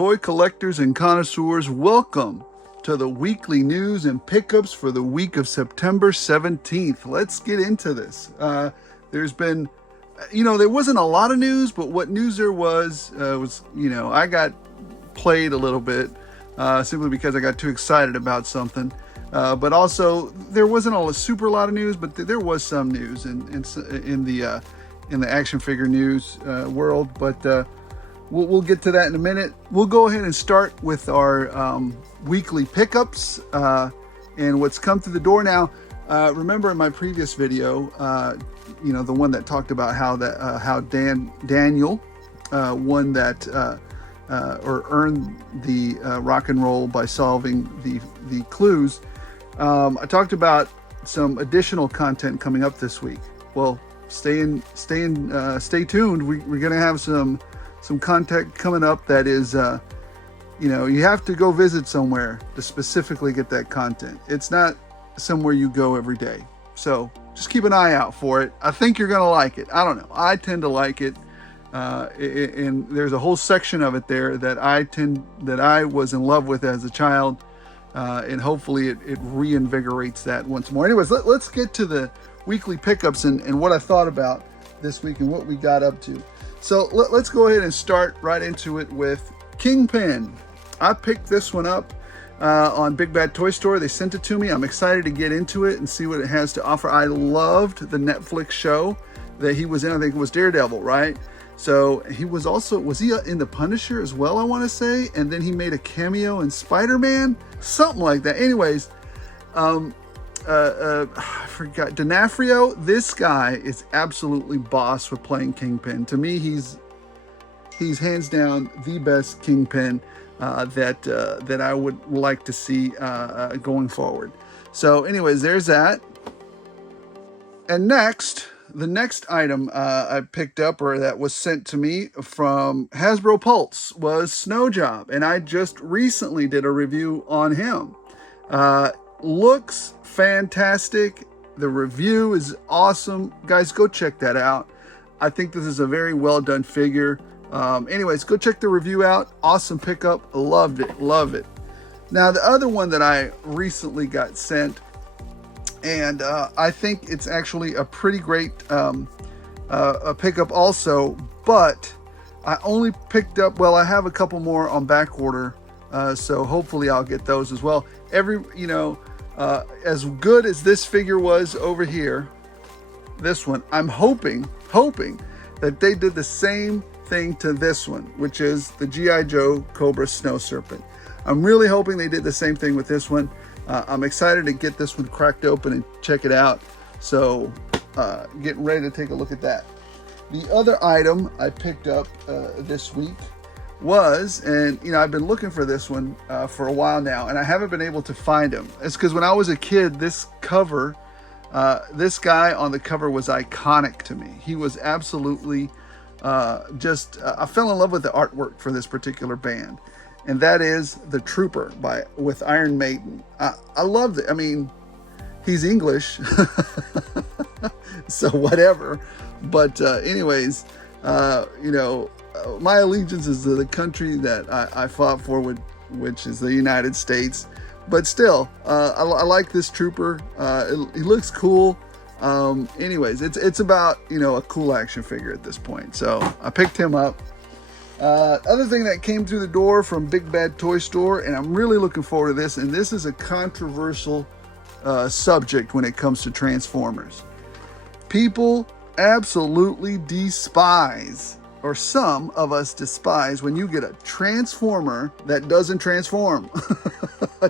toy collectors and connoisseurs, welcome to the weekly news and pickups for the week of September 17th. Let's get into this. There's been, there wasn't a lot of news, but what news there was, I got played a little bit simply because I got too excited about something. But also, there wasn't a super lot of news, but there was some news in the action figure news world. But we'll get to that in a minute. We'll go ahead and start with our weekly pickups and what's come through the door now. Remember in my previous video, the one that talked about how Daniel won that or earned the rock and roll by solving the clues. I talked about some additional content coming up this week. Well, stay tuned. We're gonna have some content coming up that is, you have to go visit somewhere to specifically get that content. It's not somewhere you go every day. So just keep an eye out for it. I think you're gonna like it. I don't know. I tend to like it. And there's a whole section of it there that I was in love with as a child. And hopefully it reinvigorates that once more. Anyways, let's get to the weekly pickups and what I thought about this week and what we got up to. So let's go ahead and start right into it with Kingpin. I picked this one up on Big Bad Toy Store. They sent it to me. I'm excited to get into it and see what it has to offer. I loved the Netflix show that he was in. I think it was Daredevil, right? So he was he in The Punisher as well, I want to say? And then he made a cameo in Spider-Man? Something like that. Anyways, I forgot. D'Onofrio, this guy is absolutely boss with playing Kingpin. To me, he's hands down the best Kingpin that I would like to see going forward. So anyways, there's that. And the next item I picked up, or that was sent to me from Hasbro Pulse, was Snow Job, and I just recently did a review on him. Looks fantastic. The review is awesome. Guys, go check that out. I think this is a very well done figure. Anyways, go check the review out. Awesome pickup. Loved it. Love it. Now, the other one that I recently got sent, and I think it's actually a pretty great a pickup also, but I only picked up, I have a couple more on back order, so hopefully I'll get those as well. As good as this figure was over here, this one, I'm hoping that they did the same thing to this one, which is the G.I. Joe Cobra Snow Serpent. I'm really hoping they did the same thing with this one. I'm excited to get this one cracked open and check it out. So getting ready to take a look at that. The other item I picked up this week was, and I've been looking for this one for a while now, and I haven't been able to find him. It's because when I was a kid, this guy on the cover was iconic to me. He was absolutely I fell in love with the artwork for this particular band. And that is The Trooper with Iron Maiden. I loved it. I mean, he's English, so whatever. But anyways, my allegiance is to the country that I fought for, which is the United States. But still, I like this Trooper. He looks cool. Anyways, it's about, a cool action figure at this point. So I picked him up. Other thing that came through the door from Big Bad Toy Store, and I'm really looking forward to this, and this is a controversial subject when it comes to Transformers. People absolutely despise, or some of us despise, when you get a Transformer that doesn't transform.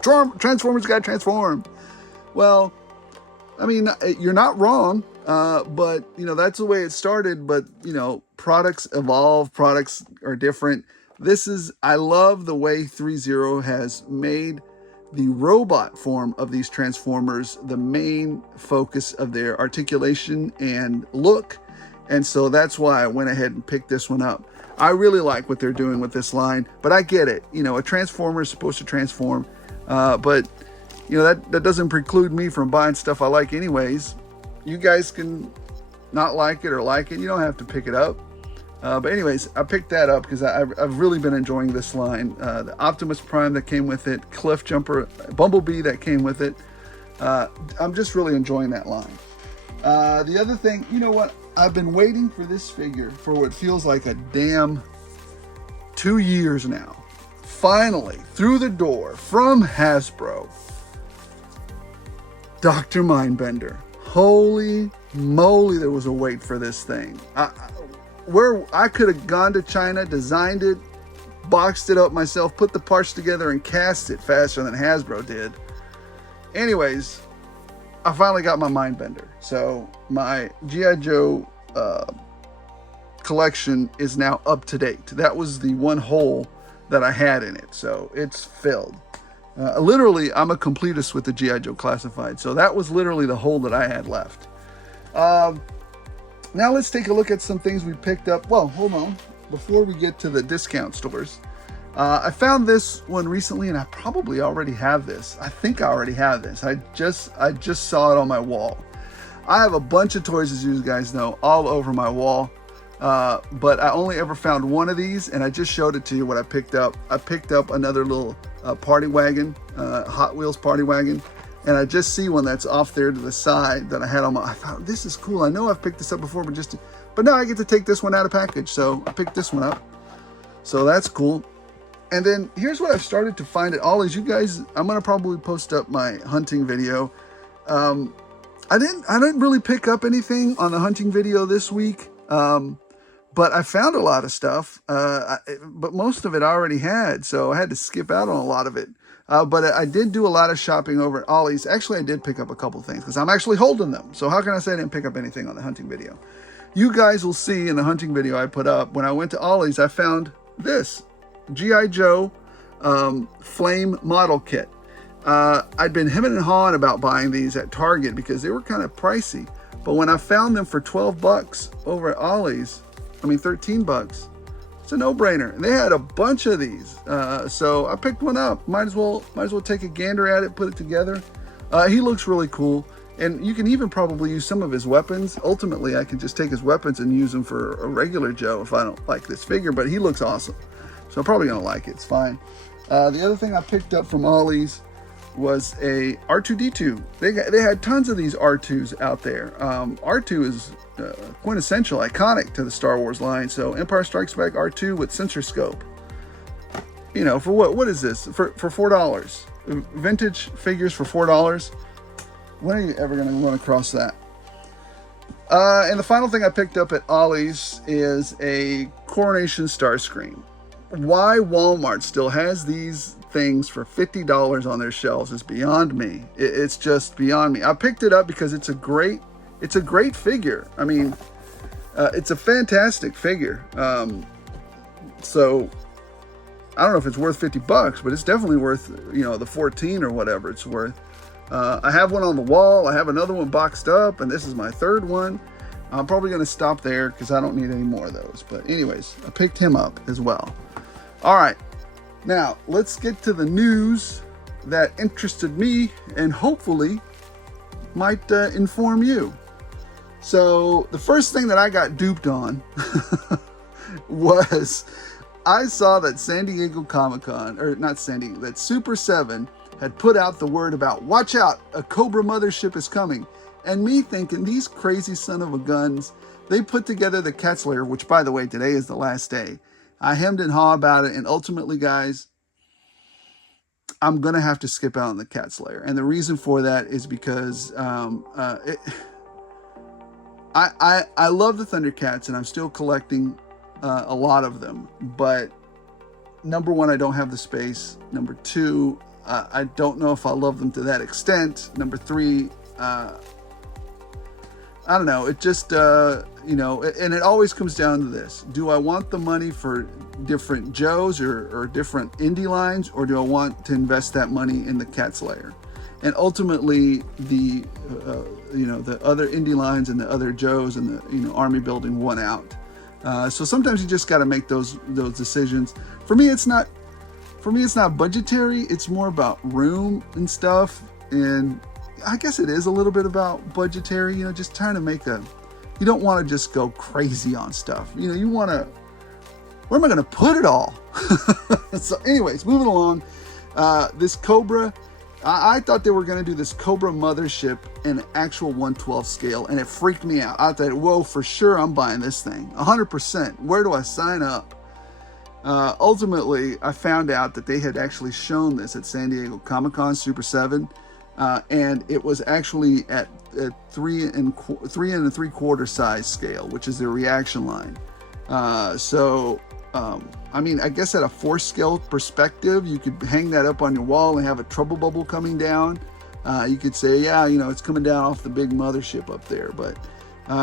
Transformers gotta transform. Well, I mean, you're not wrong, but, that's the way it started. But, products evolve, products are different. I love the way 3.0 has made the robot form of these Transformers the main focus of their articulation and look. And so that's why I went ahead and picked this one up. I really like what they're doing with this line, but I get it. A Transformer is supposed to transform, but that doesn't preclude me from buying stuff I like anyways. You guys can not like it or like it. You don't have to pick it up. But anyways, I picked that up because I've really been enjoying this line. The Optimus Prime that came with it, Cliff Jumper, Bumblebee that came with it. I'm just really enjoying that line. The other thing, you know what? I've been waiting for this figure for what feels like a damn 2 years now. Finally, through the door from Hasbro, Dr. Mindbender. Holy moly, there was a wait for this thing. Where I could have gone to China, designed it, boxed it up myself, put the parts together, and cast it faster than Hasbro did. Anyways, I finally got my Mindbender. So my G.I. Joe collection is now up to date. That was the one hole that I had in it. So it's filled. Literally, I'm a completist with the G.I. Joe Classified. So that was literally the hole that I had left. Now let's take a look at some things we picked up. Well, hold on. Before we get to the discount stores, I found this one recently, and I probably already have this. I think I already have this. I just saw it on my wall. I have a bunch of toys, as you guys know, all over my wall. But I only ever found one of these, and I just showed it to you what I picked up. I picked up another little party wagon, Hot Wheels party wagon. And I just see one that's off there to the side that I had on my, I thought, this is cool. I know I've picked this up before, but now I get to take this one out of package. So I picked this one up. So that's cool. And then here's what I've started to find at Ollies. You guys, I'm going to probably post up my hunting video. I didn't really pick up anything on the hunting video this week. But I found a lot of stuff, but most of it I already had. So I had to skip out on a lot of it. But I did do a lot of shopping over at Ollies. Actually, I did pick up a couple things because I'm actually holding them. So how can I say I didn't pick up anything on the hunting video? You guys will see in the hunting video I put up, when I went to Ollies, I found this G.I. Joe Flame model kit. I'd been hemming and hawing about buying these at Target because they were kind of pricey. But when I found them for 12 bucks over at Ollies, 13 bucks, it's a no-brainer. And they had a bunch of these. So I picked one up. Might as well take a gander at it, put it together. He looks really cool. And you can even probably use some of his weapons. Ultimately, I can just take his weapons and use them for a regular Joe if I don't like this figure, but he looks awesome. So I'm probably gonna like it, it's fine. The other thing I picked up from Ollies was a R2-D2. They had tons of these R2s out there. R2 is quintessential, iconic to the Star Wars line. So Empire Strikes Back R2 with sensor scope. You know, for what is this? For $4. Vintage figures for $4. When are you ever going to run across that? And the final thing I picked up at Ollies is a Coronation Starscream. Why Walmart still has these things for $50 on their shelves is beyond me. It's just beyond me. I picked it up because it's a great figure. I mean, it's a fantastic figure. So I don't know if it's worth 50 bucks, but it's definitely worth, the 14 or whatever it's worth. I have one on the wall. I have another one boxed up, and this is my third one. I'm probably going to stop there because I don't need any more of those. But anyways, I picked him up as well. All right. Now, let's get to the news that interested me and hopefully might inform you. So the first thing that I got duped on was I saw that San Diego Comic-Con, or not San Diego, that Super 7 had put out the word about, watch out, a Cobra mothership is coming. And me thinking, these crazy son of a guns, they put together the Cat's Lair, which, by the way, today is the last day. I hemmed and hawed about it, and ultimately, guys, I'm going to have to skip out on the Cat's Lair. And the reason for that is because I love the Thundercats, and I'm still collecting a lot of them. But number one, I don't have the space. Number two, I don't know if I love them to that extent. Number three, I don't know. It just, and it always comes down to this. Do I want the money for different Joes or different indie lines, or do I want to invest that money in the Cat's Lair? And ultimately, the other indie lines and the other Joes and the, army building won out. So sometimes you just got to make those decisions. For me, it's not budgetary. It's more about room and stuff. And I guess it is a little bit about budgetary, just trying to make you don't want to just go crazy on stuff. You know, you want to, where am I going to put it all? So anyways, moving along, this Cobra, I thought they were going to do this Cobra mothership in actual 1/12 scale, and it freaked me out. I thought, whoa, for sure I'm buying this thing, 100%. Where do I sign up? Ultimately, I found out that they had actually shown this at San Diego Comic-Con Super 7, and it was actually at 3 3/4 size scale, which is their reaction line. I mean, I guess at a force scale perspective, you could hang that up on your wall and have a trouble bubble coming down. You could say, yeah, you know, it's coming down off the big mothership up there. But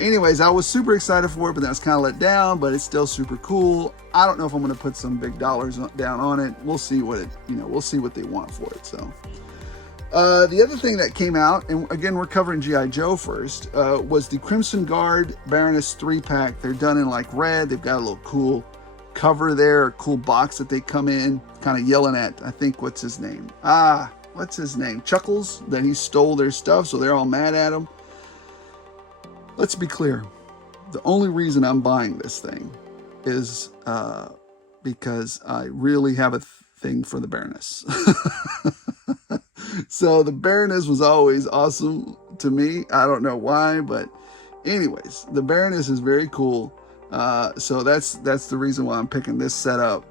anyways, I was super excited for it, but then I was kind of let down, but it's still super cool. I don't know if I'm going to put some big dollars down on it. We'll see what it, you know, we'll see what they want for it. So the other thing that came out, and again, we're covering G.I. Joe first, was the Crimson Guard Baroness 3-pack. They're done in like red. They've got a little cool cover there, a cool box that they come in, kind of yelling at, I think, what's his name? Chuckles, that he stole their stuff, so they're all mad at him. Let's be clear. The only reason I'm buying this thing is because I really have a thing for the Baroness. So the Baroness was always awesome to me. I don't know why, but anyways, the Baroness is very cool. So that's the reason why I'm picking this setup.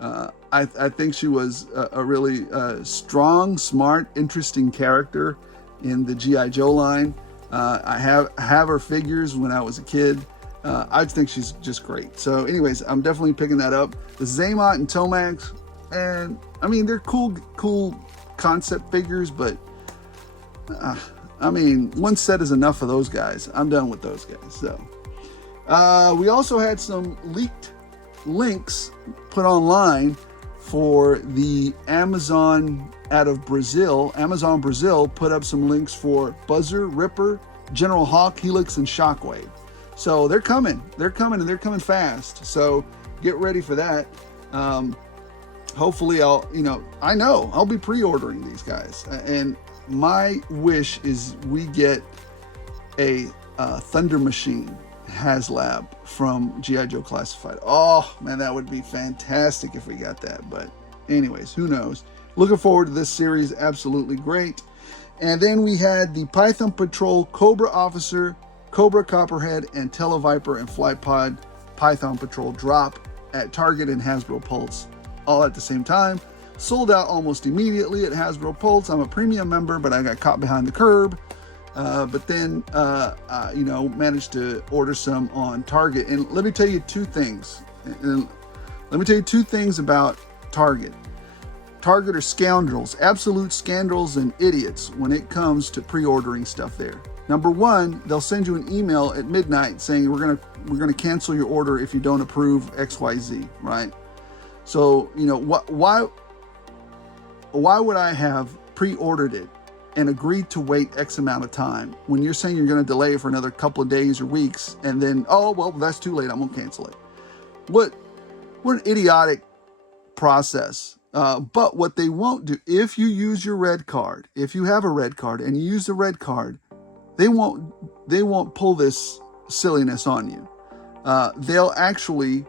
I think she was a really strong, smart, interesting character in the G.I. Joe line. I have her figures when I was a kid. I think she's just great. So anyways, I'm definitely picking that up. The Xamot and Tomax, and I mean, they're cool concept figures, but I mean, one set is enough for those guys. I'm done with those guys. So we also had some leaked links put online for the Amazon out of Brazil. Amazon Brazil put up some links for Buzzer, Ripper, General Hawk, Helix, and Shockwave. So they're coming, and they're coming fast. So get ready for that. Hopefully I'll be pre-ordering these guys. And my wish is we get a Thunder Machine HasLab from G.I. Joe Classified. Oh man, that would be fantastic if we got that. But anyways, who knows? Looking forward to this series. Absolutely great. And then we had the Python Patrol Cobra Officer, Cobra Copperhead, and Televiper and Flypod Python Patrol drop at Target and Hasbro Pulse all at the same time. Sold out almost immediately at Hasbro Pulse. I'm a premium member, but I got caught behind the curb. But then, managed to order some on Target. And let me tell you two things. About Target. Target are scoundrels, absolute scoundrels and idiots when it comes to pre-ordering stuff there. Number one, they'll send you an email at midnight saying we're gonna cancel your order if you don't approve XYZ, right? So, you know, why would I have pre-ordered it and agreed to wait X amount of time when you're saying you're going to delay it for another couple of days or weeks, and then, oh, well, that's too late, I'm going to cancel it. What an idiotic process. But what they won't do, if you use your red card, if you have a red card and you use the red card, they won't pull this silliness on you. They'll actually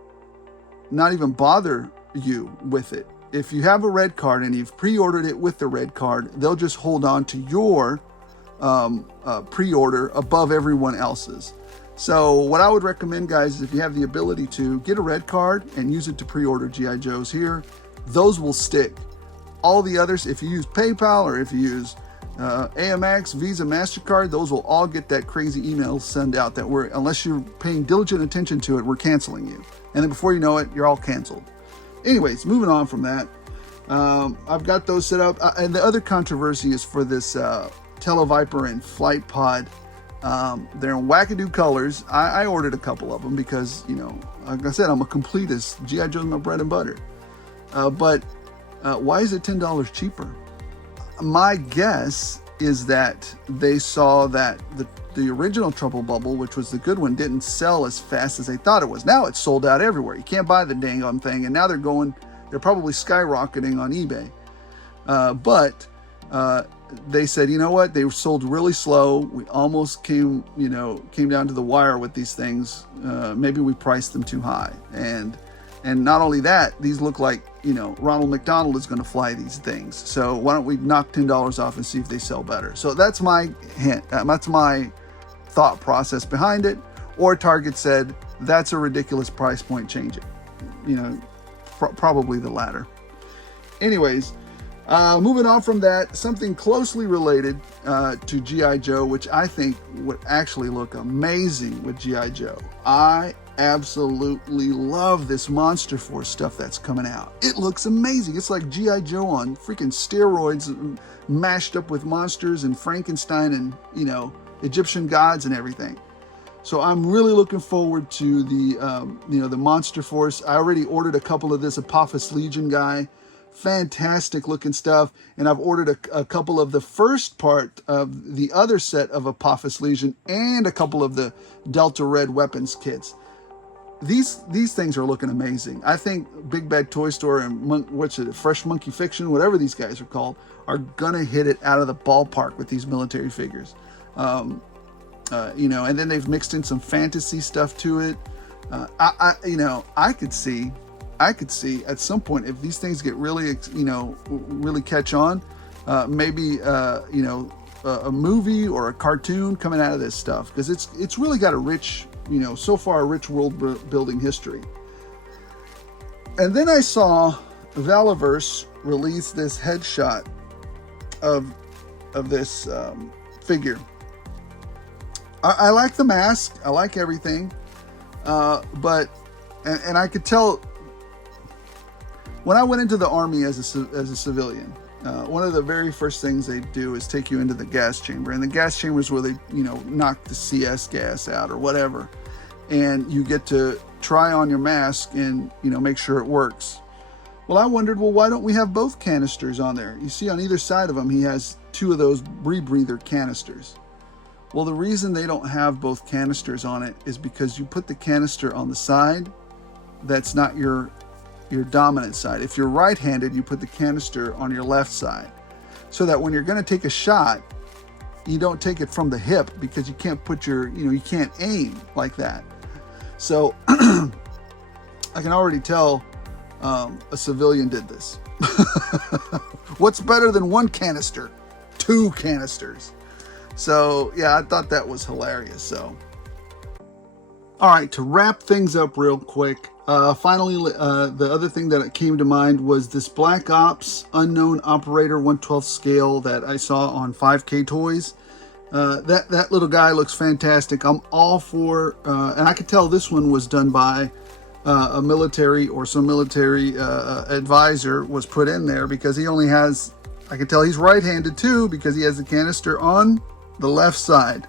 not even bother you with it. If you have a red card and you've pre-ordered it with the red card, they'll just hold on to your pre-order above everyone else's. So what I would recommend, guys, is if you have the ability to get a red card and use it to pre-order G.I. Joes here, those will stick. All the others, if you use PayPal or if you use Amex, Visa, MasterCard, those will all get that crazy email sent out that unless you're paying diligent attention to it, we're canceling you. And then before you know it, you're all canceled. Anyways, moving on from that, I've got those set up. And the other controversy is for this Televiper and Flight Pod. They're in wackadoo colors. I ordered a couple of them because, you know, like I said, I'm a completist. G.I. Joe's my bread and butter. But why is it $10 cheaper? My guess is that they saw that the original Trouble Bubble, which was the good one, didn't sell as fast as they thought it was. Now it's sold out everywhere. You can't buy the dang on thing. And now they're probably skyrocketing on eBay. But they said, you know what, they were sold really slow. We almost came down to the wire with these things. Maybe we priced them too high. And not only that, these look like, Ronald McDonald is going to fly these things. So why don't we knock $10 off and see if they sell better? So that's my hint. That's my thought process behind it. Or Target said, that's a ridiculous price point, change it. Probably the latter. Anyways, moving on from that, something closely related to G.I. Joe, which I think would actually look amazing with G.I. Joe. I absolutely love this Monster Force stuff that's coming out. It looks amazing. It's like G.I. Joe on freaking steroids, mashed up with monsters and Frankenstein and, Egyptian gods and everything. So I'm really looking forward to the Monster Force. I already ordered a couple of this Apophis Legion guy. Fantastic looking stuff. And I've ordered a couple of the first part of the other set of Apophis Legion and a couple of the Delta Red weapons kits. These things are looking amazing. I think Big Bad Toy Store and Fresh Monkey Fiction, whatever these guys are called, are gonna hit it out of the ballpark with these military figures. And then they've mixed in some fantasy stuff to it. I could see at some point, if these things get really, really catch on, maybe a movie or a cartoon coming out of this stuff, because it's really got a rich, so far a rich world building history. And then I saw Valaverse release this headshot of this figure. I like the mask. I like everything. But I could tell when I went into the army as a civilian, one of the very first things they do is take you into the gas chamber. And the gas chamber is where they, knock the CS gas out or whatever. And you get to try on your mask and, make sure it works. Well, I wondered, why don't we have both canisters on there? You see on either side of him, he has two of those rebreather canisters. Well, the reason they don't have both canisters on it is because you put the canister on the side that's not your dominant side. If you're right-handed, you put the canister on your left side, so that when you're going to take a shot, you don't take it from the hip, because you can't put you can't aim like that. So I can already tell a civilian did this. What's better than one canister? Two canisters. So yeah, I thought that was hilarious. So, all right, to wrap things up real quick, finally, the other thing that came to mind was this Black Ops Unknown Operator 1/12 scale that I saw on 5K Toys. That little guy looks fantastic. I'm all for, and I could tell this one was done by a military or some military advisor was put in there, because he only has, I can tell he's right-handed too, because he has the canister on the left side.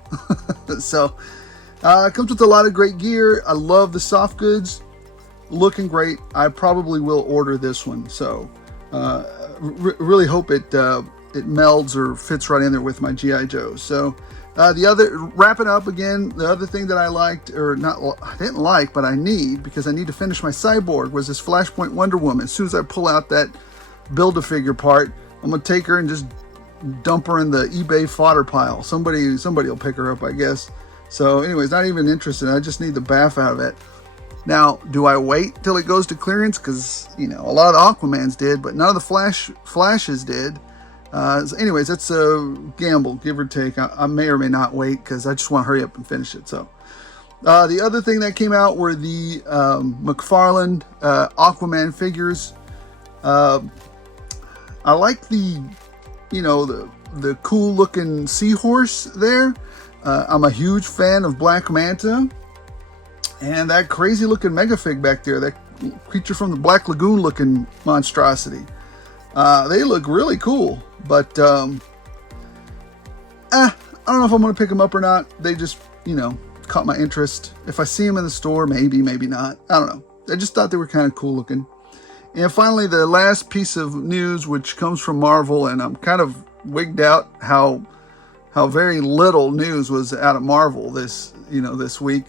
So it comes with a lot of great gear. I love the soft goods, looking great. I probably will order this one. So really hope it melds or fits right in there with my G.I. Joe. So wrapping up again, the other thing that I liked, or not, I didn't like, but I need, because I need to finish my Cyborg, was this Flashpoint Wonder Woman. As soon as I pull out that Build-A-Figure part, I'm gonna take her and just dump her in the eBay fodder pile. Somebody will pick her up, I guess. So anyways, not even interested. I just need the bath out of it. Now, do I wait till it goes to clearance? Because, a lot of the Aquamans did, but none of the Flashes did. Anyways, it's a gamble, give or take. I may or may not wait, because I just want to hurry up and finish it. So the other thing that came out were the McFarland Aquaman figures. I like the cool looking seahorse there. I'm a huge fan of Black Manta, and that crazy looking Megafig back there, that creature from the Black Lagoon looking monstrosity. They look really cool, but I don't know if I'm going to pick them up or not. They just, caught my interest. If I see them in the store, maybe not. I don't know. I just thought they were kind of cool looking. And finally, the last piece of news, which comes from Marvel, and I'm kind of wigged out how very little news was out of Marvel this week.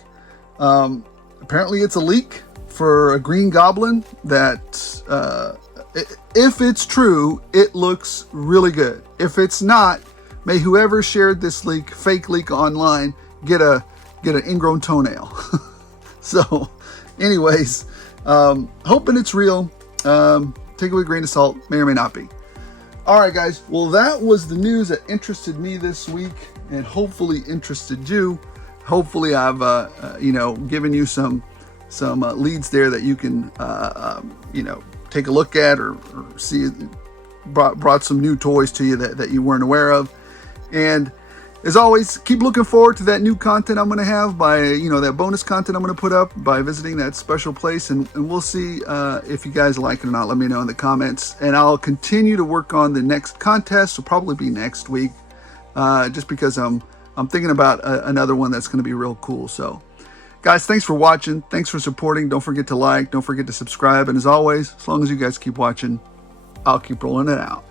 Apparently, it's a leak for a Green Goblin that If it's true, it looks really good. If it's not, may whoever shared this fake leak online, get an ingrown toenail. So, anyways, hoping it's real. Take it with a grain of salt. May or may not be. All right, guys. Well, that was the news that interested me this week, and hopefully interested you. Hopefully, I've given you some leads there that you can take a look at or see. Brought some new toys to you that you weren't aware of. And as always, keep looking forward to that new content I'm going to have by, that bonus content I'm going to put up by visiting that special place. And we'll see if you guys like it or not. Let me know in the comments. And I'll continue to work on the next contest. It'll probably be next week, just because I'm thinking about another one that's going to be real cool. So, guys, thanks for watching. Thanks for supporting. Don't forget to like. Don't forget to subscribe. And as always, as long as you guys keep watching, I'll keep rolling it out.